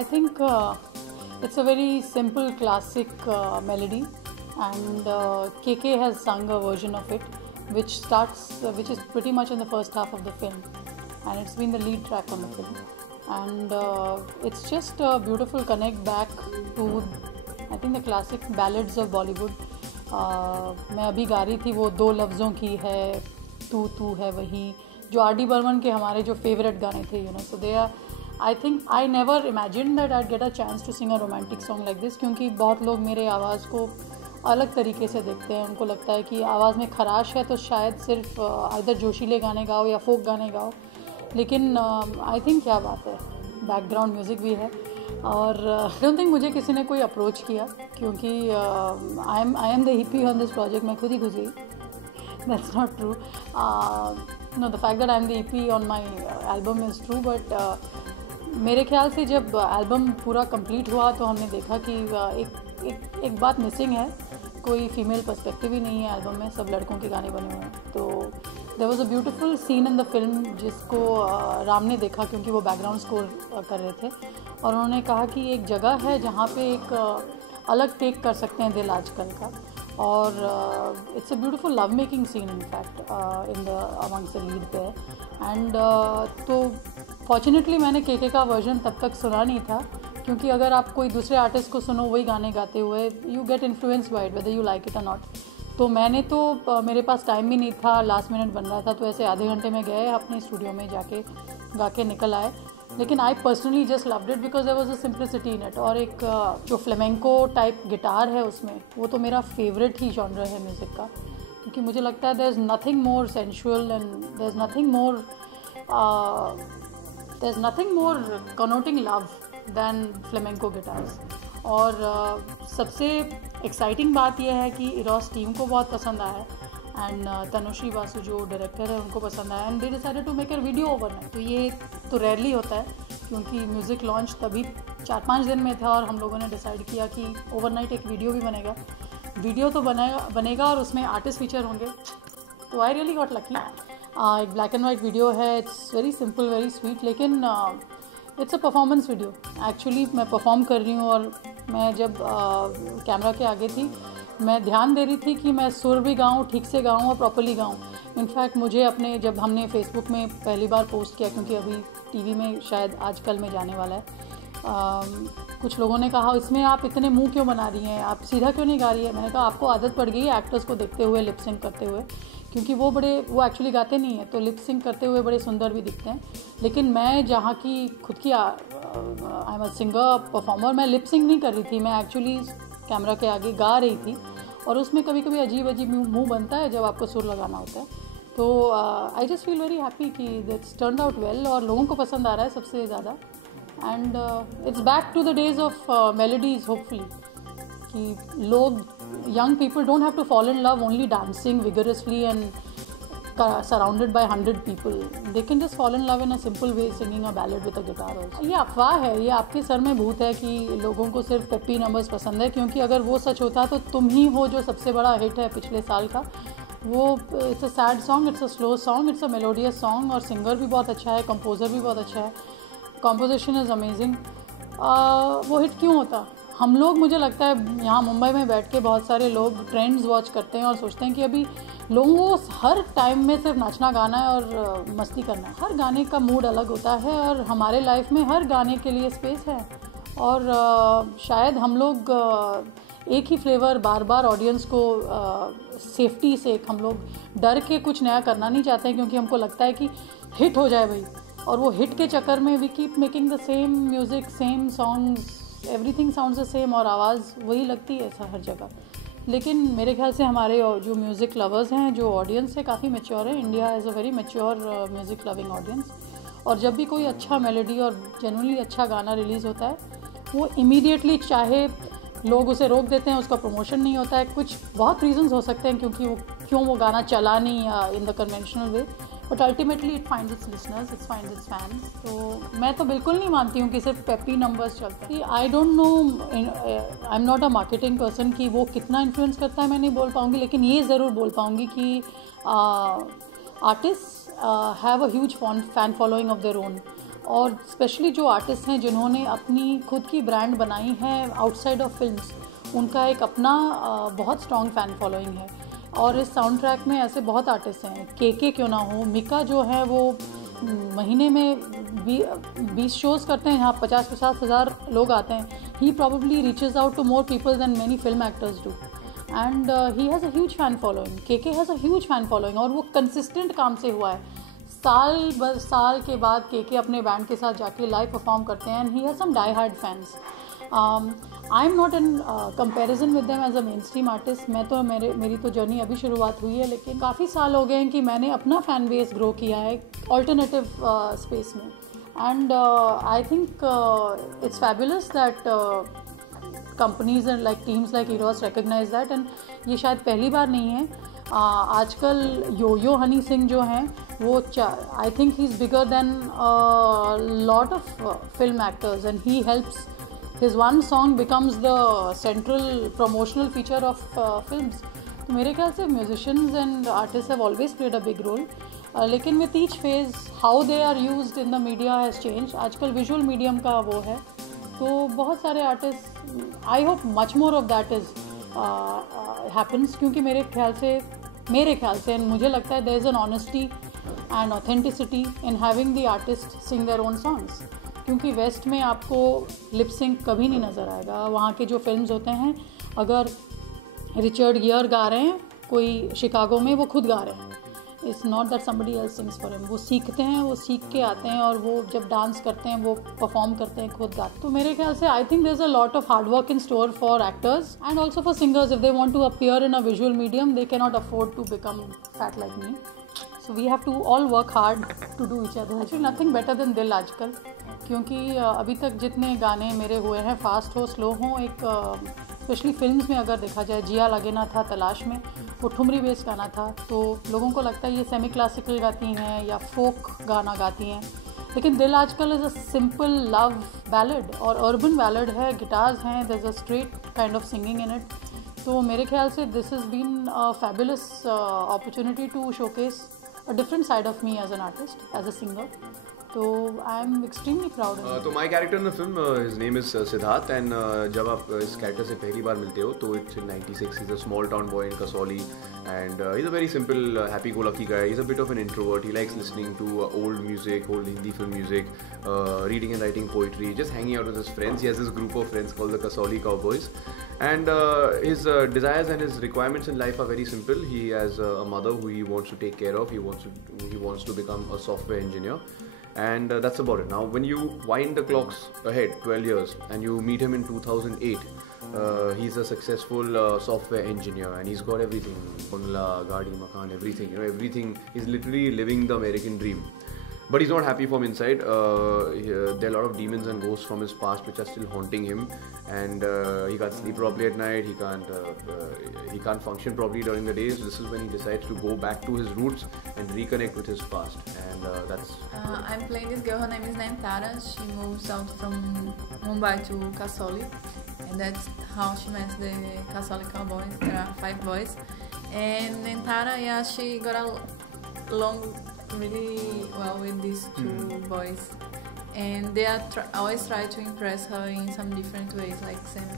I think it's a very simple classic melody, and KK has sung a version of it, which is pretty much in the first half of the film, and it's been the lead track on the film, and it's just a beautiful connect back to I think the classic ballads of Bollywood. मैं अभी गा रही थी वो दो लफ्ज़ों की है, तू है वही, जो आर डी बर्मन के हमारे जो फेवरेट गाने थे, you know. So they are, I think I never imagine that I get a chance to sing a romantic song like this, क्योंकि बहुत लोग मेरे आवाज़ को अलग तरीके से देखते हैं. उनको लगता है कि आवाज़ में खराश है तो शायद सिर्फ इधर जोशीले गाने गाओ या फोक गाने गाओ, लेकिन आई थिंक क्या बात है, बैकग्राउंड म्यूज़िक भी है. और आई डोंट थिंक मुझे किसी ने कोई अप्रोच किया, क्योंकि I am the hippie on this project. मैं खुद ही घुस गई. That's not true. No, the fact that I am the hippie on my album is true, but मेरे ख्याल से जब एल्बम पूरा कंप्लीट हुआ तो हमने देखा कि एक बात मिसिंग है. कोई फीमेल पर्सपेक्टिव ही नहीं है एल्बम में, सब लड़कों के गाने बने हुए हैं. तो there was a beautiful scene in the film जिसको राम ने देखा, क्योंकि वो बैकग्राउंड स्कोर कर रहे थे, और उन्होंने कहा कि एक जगह है जहाँ पे एक अलग टेक कर सकते हैं दिल आजकल का. और it's a beautiful love making seen in fact in the amongst the lead पे. एंड तो फॉर्चुनेटली मैंने केके का वर्जन तब तक सुना नहीं था, क्योंकि अगर आप कोई दूसरे आर्टिस्ट को सुनो वही गाने गाते हुए, you get influence by it whether you like it और नॉट. तो मैंने तो मेरे पास टाइम भी नहीं था, लास्ट मिनट बन रहा था, तो ऐसे आधे घंटे में गए अपने स्टूडियो में, जाके गा के निकल आए. लेकिन I personally just loved it because there was a simplicity in it. और एक जो फ्लेमेंको टाइप गिटार है उसमें, वो तो मेरा फेवरेट ही जॉनर है म्यूज़िक का, क्योंकि मुझे लगता है there is nothing more sensual and there is nothing more connoting love than flamenco guitars. और सबसे एक्साइटिंग बात यह है कि इरोस टीम को बहुत पसंद आया, एंड तनुश्री बासु जो डायरेक्टर है उनको पसंद आया, and they decided to make a video overnight. तो ये तो रेयरली होता है, क्योंकि म्यूज़िक लॉन्च तभी 4-5 दिन में था, और हम लोगों ने डिसाइड किया कि ओवरनाइट एक वीडियो भी बनेगा. वीडियो तो बनेगा और उसमें आर्टिस्ट फीचर होंगे. तो आई रियली गॉट लकी. एक ब्लैक एंड वाइट वीडियो है. It's very simple, very sweet, लेकिन it's a performance video. Actually मैं परफॉर्म कर रही हूँ, और मैं जब कैमरा के आगे थी, मैं ध्यान दे रही थी कि मैं सुर भी गाऊँ, ठीक से गाऊँ और प्रॉपर्ली गाऊँ. इनफैक्ट मुझे अपने, जब हमने फेसबुक में पहली बार पोस्ट किया, क्योंकि अभी टीवी में शायद आजकल में जाने वाला है, कुछ लोगों ने कहा इसमें आप इतने मुंह क्यों बना रही हैं, आप सीधा क्यों नहीं गा रही है. मैंने कहा आपको आदत पड़ गई है एक्टर्स को देखते हुए लिप सिंक करते हुए, क्योंकि वो एक्चुअली गाते नहीं हैं, तो लिप सिंक करते हुए बड़े सुंदर भी दिखते हैं. लेकिन मैं जहाँ की खुद की I am a singer performer, मैं लिप सिंक नहीं कर रही थी, मैं एक्चुअली कैमरा के आगे गा रही थी. और उसमें कभी कभी अजीब मुंह बनता है जब आपको सुर लगाना होता है. तो I just feel very happy कि दैट्स टर्न्ड आउट वेल, और लोगों को पसंद आ रहा है सबसे ज़्यादा. And it's back to the days of melodies hopefully, कि लोग, young people don't have to fall in love only dancing vigorously and surrounded by 100 people. They can just fall in love in a simple way, singing a ballad with a guitar also. ये अफवाह है, ये आपके sir में भूत है कि लोगों को सिर्फ पेप्पी नंबर्स पसंद है, क्योंकि अगर वो सच होता तो तुम ही हो जो सबसे बड़ा हिट है पिछले साल का. वो it's a sad song, it's a slow song, it's a melodious song, और सिंगर भी बहुत अच्छा है, कंपोज़र भी बहुत अच्छा है, कॉम्पोजिशन इज़ अमेजिंग. वो हिट क्यों होता? हम लोग, मुझे लगता है यहाँ मुंबई में बैठ के बहुत सारे लोग ट्रेंड्स वॉच करते हैं और सोचते हैं कि अभी लोगों को हर टाइम में सिर्फ नाचना गाना है और मस्ती करना है. हर गाने का मूड अलग होता है, और हमारे लाइफ में हर गाने के लिए स्पेस है. और शायद हम लोग एक ही फ्लेवर बार बार ऑडियंस को सेफ्टी से, हम लोग डर के कुछ नया करना नहीं चाहते हैं, क्योंकि हमको लगता है कि हिट हो जाए भाई, और वो हिट के चक्कर में we keep making the same music, same songs, everything sounds the same, और आवाज़ वही लगती है ऐसा हर जगह. लेकिन मेरे ख्याल से हमारे जो म्यूज़िक लवर्स हैं, जो ऑडियंस है, काफ़ी मैच्योर है. India is a very mature music loving audience. और जब भी कोई अच्छा मेलोडी और जेन्युइनली अच्छा गाना रिलीज़ होता है, वो इमीडिएटली, चाहे लोग उसे रोक देते हैं, उसका प्रमोशन नहीं होता है, कुछ बहुत रीजंस हो सकते हैं क्यों वो गाना चला नहीं in the conventional way, but ultimately it finds it's listeners, it's finds it's fans. तो मैं तो बिल्कुल नहीं मानती हूँ कि सिर्फ पेपी नंबर्स चलते हैं. I don't know, I am not a marketing person, कि वो कितना इन्फ्लुएंस करता है मैं नहीं बोल पाऊँगी, लेकिन ये ज़रूर बोल पाऊँगी कि artist have a huge fan following of their own. और स्पेशली जो आर्टिस्ट हैं जिन्होंने अपनी खुद की ब्रांड बनाई है आउटसाइड ऑफ फिल्म्स, उनका एक अपना बहुत स्ट्रॉन्ग फ़ैन फॉलोइंग है। और इस साउंड ट्रैक में ऐसे बहुत आर्टिस्ट हैं, के क्यों ना हो, मिका जो है वो महीने में 20 शोज़ करते हैं, यहाँ 50-50 हज़ार लोग आते हैं। He probably reaches out to more people than many film actors do, and he has a huge fan following. के has a huge fan following, और वो कंसिस्टेंट काम से हुआ है। साल के बाद के अपने बैंड के साथ जाके लाइव परफॉर्म करते हैं, and he has some die hard fans. I am not in comparison with them as a mainstream artist. मैं तो मेरी तो जर्नी अभी शुरुआत हुई है, लेकिन काफ़ी साल हो गए हैं कि मैंने अपना फ़ैन बेस ग्रो किया है ऑल्टरनेटिव स्पेस में, and I think it's fabulous that companies and like teams like Eros recognise that, and ये शायद पहली बार नहीं है। आजकल यो हनी सिंह जो हैं वो I think he is bigger than lot of film actors, and he helps his one song becomes the central promotional feature of films. तो मेरे ख्याल से musicians and artists have always played a big role, लेकिन with each phase how they are used in the media has changed. आजकल visual medium का वो है, तो बहुत सारे artists, I hope much more of that is happens, क्योंकि मेरे ख्याल से and मुझे लगता है there is an honesty and authenticity in having the artist sing their own songs. क्योंकि वेस्ट में आपको लिप सिंक कभी नहीं नज़र आएगा। वहाँ के जो फिल्म्स होते हैं, अगर रिचर्ड गियर गा रहे हैं कोई शिकागो में, वो खुद गा रहे हैं, it's not that somebody else sings for him. वो सीखते हैं, वो सीख के आते हैं, और वो जब डांस करते हैं वो परफॉर्म करते हैं, खुद गाते हैं। तो मेरे ख्याल से I think there is a lot of hard work in store for actors and also for singers. If they want to appear in a visual medium, they can not afford to become fat like me, so we have to all work hard to do each other. Actually nothing better than Dil Aajkal, क्योंकि अभी तक जितने गाने मेरे हुए हैं, fast हो slow हो, एक स्पेशली फिल्म्स में अगर देखा जाए, जिया लगेना था तलाश में, वो ठुमरी बेस गाना था, तो लोगों को लगता है ये सेमी क्लासिकल गाती हैं या फोक गाना गाती हैं, लेकिन Dil Aajkal is a simple love ballad और अर्बन बैलेड है, गिटार्स हैं, there is a straight kind of singing in it. तो मेरे ख्याल से this has been a fabulous opportunity to showcase a different side of me as an artist, as a singer. So I am extremely proud of it. तो my character in the film, his name is Siddharth, and जब आप इस character से पहली बार मिलते हो तो it's in 96. He's a small town boy in Kasoli, and he's a very simple, happy-go-lucky guy. He's a bit of an introvert. He likes listening to old music, old Hindi film music, reading and writing poetry, just hanging out with his friends. He has this group of friends called the Kasoli Cowboys, and his desires and his requirements in life are very simple. He has a mother who he wants to take care of. He wants to become a software engineer. And that's about it. Now when you wind the clocks ahead 12 years and you meet him in 2008, he's a successful software engineer, and he's got everything, Bungla, Gaadi, Makan, everything, everything. He's literally living the American dream, but he's not happy from inside. There are a lot of demons and ghosts from his past which are still haunting him, and he can't sleep properly at night. He can't function properly during the days. This is when he decides to go back to his roots and reconnect with his past, and that's. I'm playing this girl. Her name is Nayanthara. She moves out from Mumbai to Kasoli, and that's how she met the Kasoli Cowboys. There are 5 boys, and Nayanthara, yeah, she got along really well with these 2 boys, and they are always try to impress her in some different ways. Like Sam,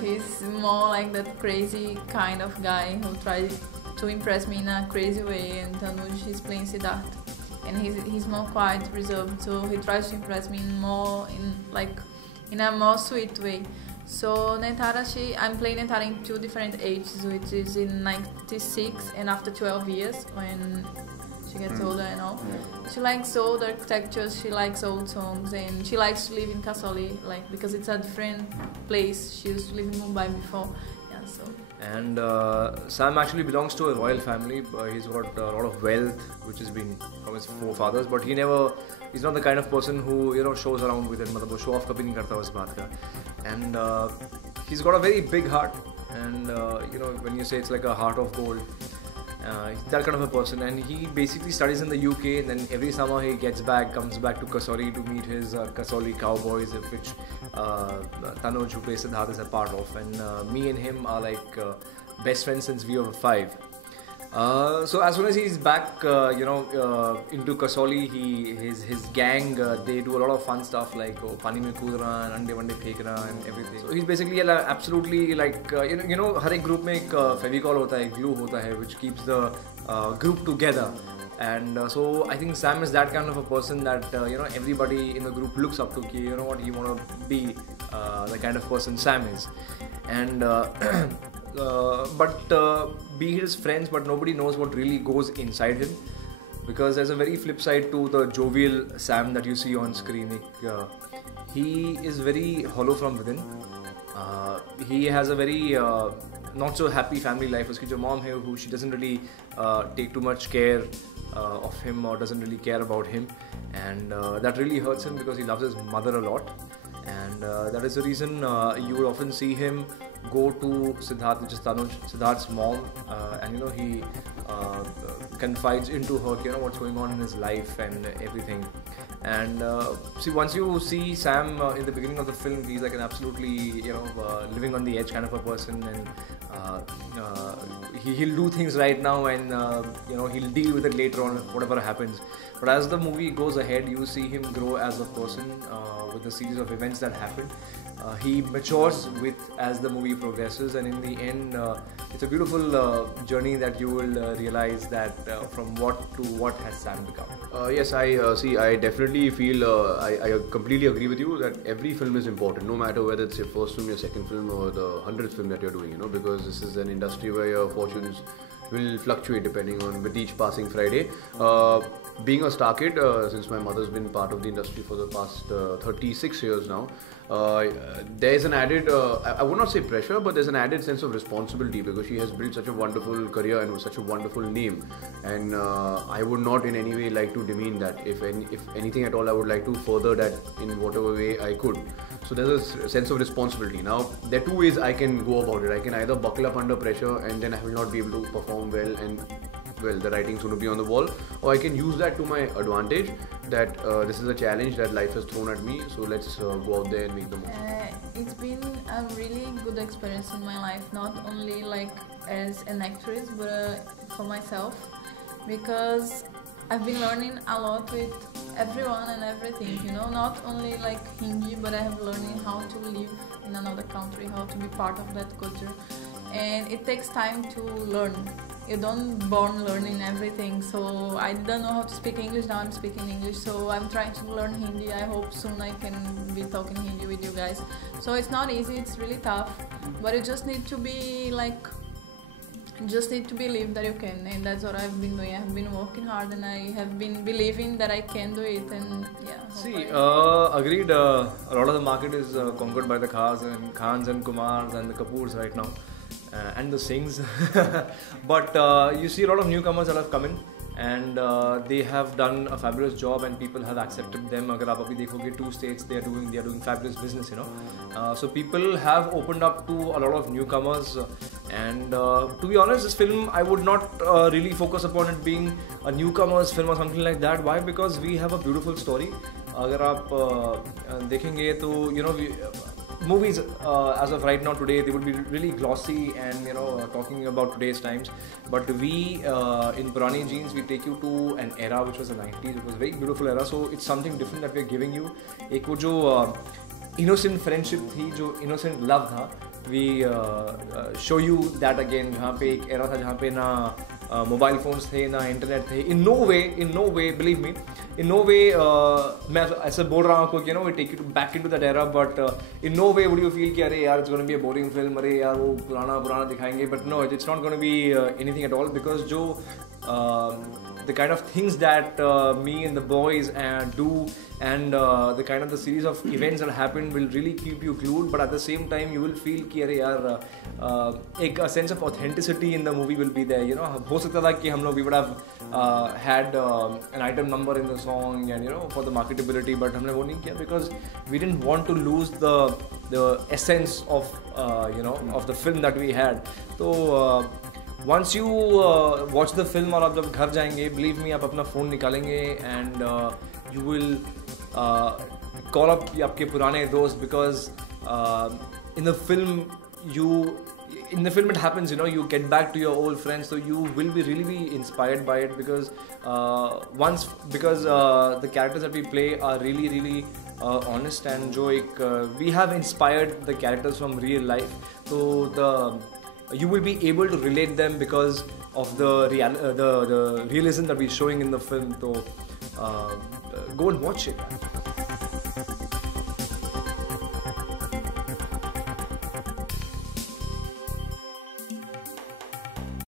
he's more like that crazy kind of guy who tries to impress me in a crazy way, and Tanuj, she's playing Siddharth, and he's more quiet, reserved, so he tries to impress me in a more sweet way. So Nayanthara, I'm playing Nayanthara in 2 different ages, which is in 96 and after 12 years when she gets older and all. She likes old architectures, she likes old songs, and she likes to live in Kasoli, because it's a different place. She used to live in Mumbai before. Yeah, so. And Sam actually belongs to a royal family. He's got a lot of wealth, which has been from his forefathers, but he's not the kind of person who shows around with it. मतलब वो show off कभी नहीं करता उस बात का. And he's got a very big heart, and when you say it's like a heart of gold, he's that kind of a person. And he basically studies in the UK, and then every summer he comes back to Kasoli to meet his Kasoli Cowboys, which Tanuj, who plays Siddharth, is a part of. And me and him are like best friends since we were 5. So as soon as he's back, into Kasoli, his gang, they do a lot of fun stuff like pani mein koodna, ande vande feekna, and everything. So he's basically absolutely like हर एक group में एक फेविकॉल होता है, एक glue होता है, which keeps the group together. And so I think Sam is that kind of a person that everybody in the group looks up to. He want to be the kind of person Sam is, and but be his friends, but nobody knows what really goes inside him, because there's a very flip side to the jovial Sam that you see on screen. He is very hollow from within. He has a very not so happy family life. Uski jo mom hai, who she doesn't really take too much care of him, or doesn't really care about him, and that really hurts him because he loves his mother a lot, and that is the reason you will often see him go to Siddharth, which is Siddharth's mom, and he confides into her what's going on in his life and everything. And see, once you see Sam in the beginning of the film, he's like an absolutely living on the edge kind of a person, and he'll do things right now, and he'll deal with it later on, whatever happens. But as the movie goes ahead, you see him grow as a person with the series of events that happen. He matures as the movie progresses, and in the end, it's a beautiful journey that you will realize that from what to what has Sam become. Yes, I definitely feel, I completely agree with you that every film is important, no matter whether it's your first film, your second film, or the 100th film that you're doing, because this is an industry where your fortunes will fluctuate depending on with each passing Friday. Being a star kid, since my mother's been part of the industry for the past 36 years now, there's an added, I would not say pressure, but there's an added sense of responsibility, because she has built such a wonderful career and such a wonderful name, and I would not in any way like to demean that. If anything at all, I would like to further that in whatever way I could. So there's a sense of responsibility. Now, there are two ways I can go about it. I can either buckle up under pressure and then I will not be able to perform well, and the writing's going to be on the wall, or I can use that to my advantage, that this is a challenge that life has thrown at me, so let's go out there and make the most. It's been a really good experience in my life, not only like as an actress, but for myself, because I've been learning a lot with everyone and everything, not only like Hindi, but I have learning how to live in another country, how to be part of that culture, and it takes time to learn. You don't born learning everything, so I didn't know how to speak English. Now I'm speaking English, so I'm trying to learn Hindi. I hope soon I can be talking Hindi with you guys. So it's not easy, it's really tough, but you just need to be believe that you can, and that's what I've been doing. I've been working hard, and I have been believing that I can do it, and yeah. See, agreed. A lot of the market is conquered by the Khans and Kumars and the Kapoors right now. And the Singhs. But you see a lot of newcomers that have come in, and they have done a fabulous job, and people have accepted them. Agar aap abhi dekhoge, 2 states they are doing fabulous business, so people have opened up to a lot of newcomers, and to be honest, this film I would not really focus upon it being a newcomers film or something like that. Why? Because we have a beautiful story. Agar aap dekhenge to movies as of right now today, they would be really glossy and talking about today's times, but we in Purani Jeans, we take you to an era which was the 90s. It was a very beautiful era, so it's something different that we're giving you. Ek wo jo innocent friendship thi, jo innocent love tha, we show you that again. Jahan pe ek era tha jahan pe na mobile phones थे, ना internet थे. In no way, believe me, in no way मैं ऐसे बोल रहा हूँ कि we take you back into that era, but in no way would you feel कि अरे यार it's going to be a boring film, अरे यार वो पुराना दिखाएंगे. But no, it's not going to be anything at all, because जो the kind of things that me and the boys do, and the kind of the series of events that happen will really keep you glued, but at the same time you will feel कि अरे यार a sense of authenticity in the movie will be there. हो सकता था कि हम लोग we would have had an item number in the song and for the marketability, but हमने वो नहीं किया because we didn't want to lose the essence of of the film that we had. So once you watch the film और आप जब घर जाएंगे, believe me, आप अपना फ़ोन निकालेंगे and you will call up आपके पुराने दोस्त, because in the film you in the film it happens, you get back to your old friends, so you will be really inspired by it, because the characters that we play are really honest, and we have inspired the characters from real life, so you will be able to relate them because of the realism that we're showing in the film. So go and watch it.